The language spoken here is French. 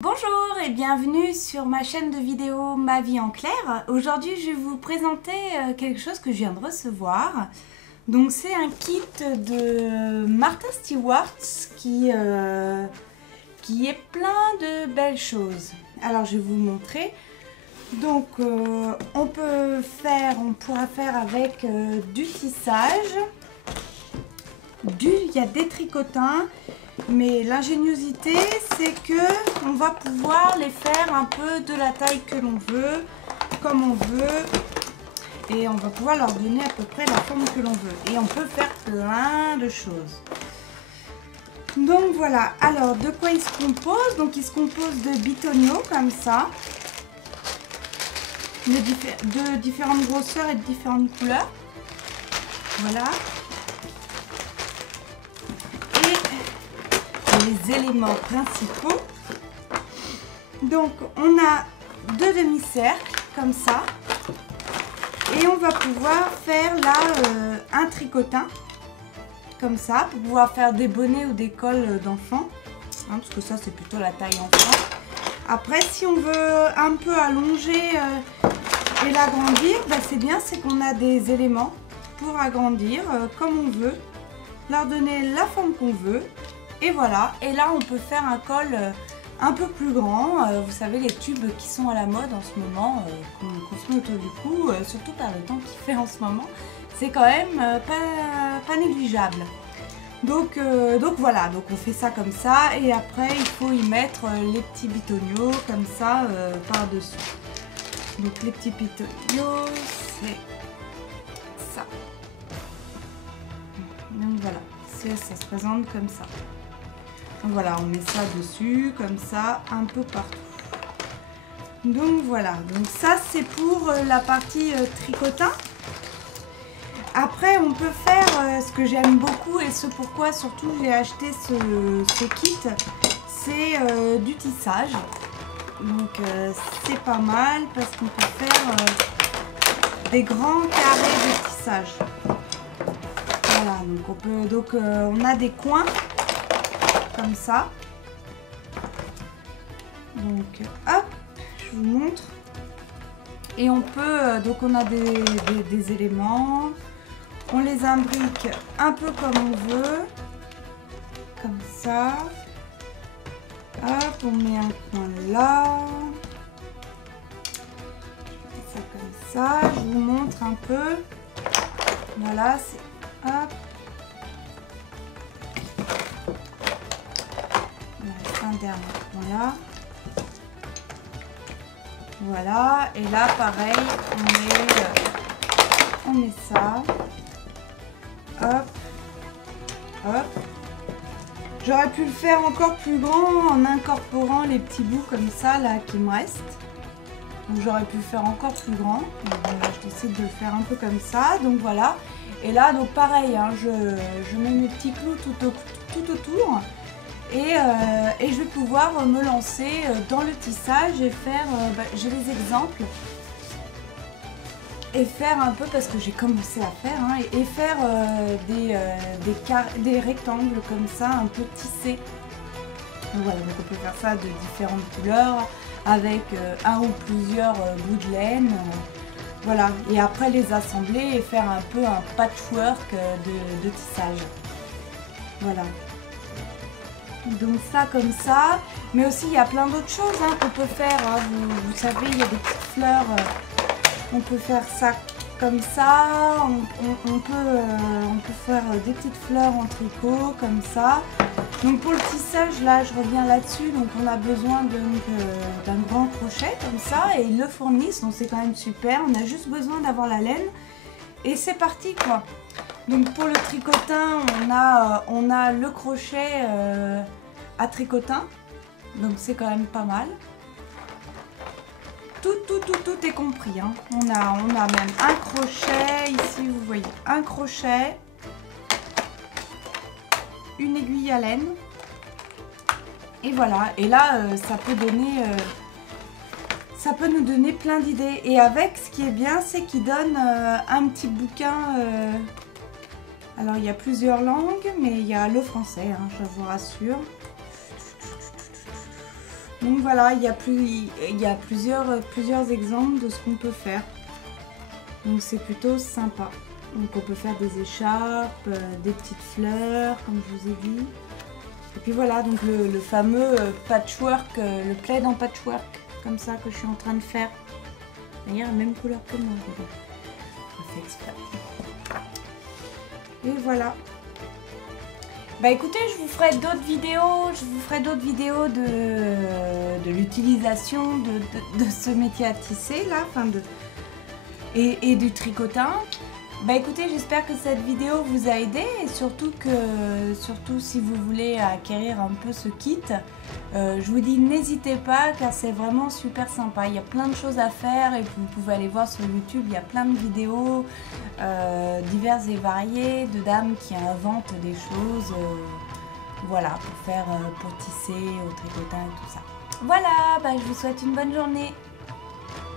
Bonjour et bienvenue sur ma chaîne de vidéo Ma vie en clair. Aujourd'hui je vais vous présenter quelque chose que je viens de recevoir. Donc c'est un kit de Martha Stewart qui est plein de belles choses. Alors je vais vous montrer. Donc on pourra faire avec du tissage, il y a des tricotins. Mais l'ingéniosité, c'est que on va pouvoir les faire un peu de la taille que l'on veut, comme on veut. Et on va pouvoir leur donner à peu près la forme que l'on veut. Et on peut faire plein de choses. Donc voilà, alors de quoi il se compose? Donc il se compose de bitonio comme ça. De différentes grosseurs et de différentes couleurs. Voilà. Les éléments principaux. Donc on a deux demi-cercles comme ça et on va pouvoir faire là un tricotin comme ça pour pouvoir faire des bonnets ou des cols d'enfants, hein, parce que ça c'est plutôt la taille enfant. Après si on veut un peu allonger et l'agrandir, bah, c'est bien, c'est qu'on a des éléments pour agrandir comme on veut, leur donner la forme qu'on veut. Et voilà, et là on peut faire un col un peu plus grand, vous savez les tubes qui sont à la mode en ce moment, qu'on se met autour du cou, surtout par le temps qu'il fait en ce moment, c'est quand même pas négligeable. Donc voilà, donc on fait ça comme ça, et après il faut y mettre les petits bitonios comme ça par-dessus. Donc les petits bitonios, c'est ça. Donc voilà, ça se présente comme ça. Donc voilà, on met ça dessus, comme ça, un peu partout. Donc voilà, donc ça c'est pour la partie tricotin. Après on peut faire ce que j'aime beaucoup et ce pourquoi surtout j'ai acheté ce kit, c'est du tissage. Donc c'est pas mal parce qu'on peut faire des grands carrés de tissage. Voilà, donc on a des coins comme ça. Donc hop, je vous montre. Et on peut, donc on a des éléments, on les imbrique un peu comme on veut, comme ça. Hop, on met un coin là, ça comme ça. Je vous montre un peu. Voilà, c'est hop. Voilà, voilà, et là pareil on met ça, hop, hop. J'aurais pu le faire encore plus grand en incorporant les petits bouts comme ça là qui me restent. Donc j'aurais pu le faire encore plus grand. Donc, là, je décide de le faire un peu comme ça. Donc voilà. Et là donc pareil, hein, je mets mes petits clous tout autour. Et je vais pouvoir me lancer dans le tissage et faire, j'ai les exemples, et faire un peu, parce que j'ai commencé à faire, hein, et faire des rectangles comme ça, un peu tissés. Donc voilà, donc on peut faire ça de différentes couleurs, avec un ou plusieurs bouts de laine, voilà, et après les assembler et faire un peu un patchwork de tissage. Voilà. Donc ça comme ça, mais aussi il y a plein d'autres choses hein, qu'on peut faire, hein. Vous savez, il y a des petites fleurs, on peut faire ça comme ça, on peut faire des petites fleurs en tricot comme ça. Donc pour le tissage là, je reviens là-dessus, donc on a besoin d'un grand crochet comme ça, et ils le fournissent, donc c'est quand même super, on a juste besoin d'avoir la laine, et c'est parti quoi. Donc pour le tricotin, on a le crochet à tricotin, donc c'est quand même pas mal. Tout est compris, hein. On a même un crochet, ici vous voyez un crochet, une aiguille à laine, et voilà. Et là ça peut nous donner plein d'idées. Et avec, ce qui est bien, c'est qu'il donne un petit bouquin. Alors il y a plusieurs langues, mais il y a le français, hein, je vous rassure. Donc voilà, il y a plusieurs exemples de ce qu'on peut faire. Donc c'est plutôt sympa. Donc on peut faire des écharpes, des petites fleurs, comme je vous ai dit. Et puis voilà, donc le fameux patchwork, le plaid en patchwork, comme ça que je suis en train de faire. D'ailleurs, la même couleur que moi. On fait exprès. Et voilà. Bah écoutez, je vous ferai d'autres vidéos, de l'utilisation de ce métier à tisser là, et du tricotin. Bah écoutez, j'espère que cette vidéo vous a aidé et surtout si vous voulez acquérir un peu ce kit, je vous dis n'hésitez pas car c'est vraiment super sympa. Il y a plein de choses à faire et vous pouvez aller voir sur YouTube, il y a plein de vidéos diverses et variées de dames qui inventent des choses, voilà, pour tisser au tricotin et tout ça. Voilà, bah, je vous souhaite une bonne journée.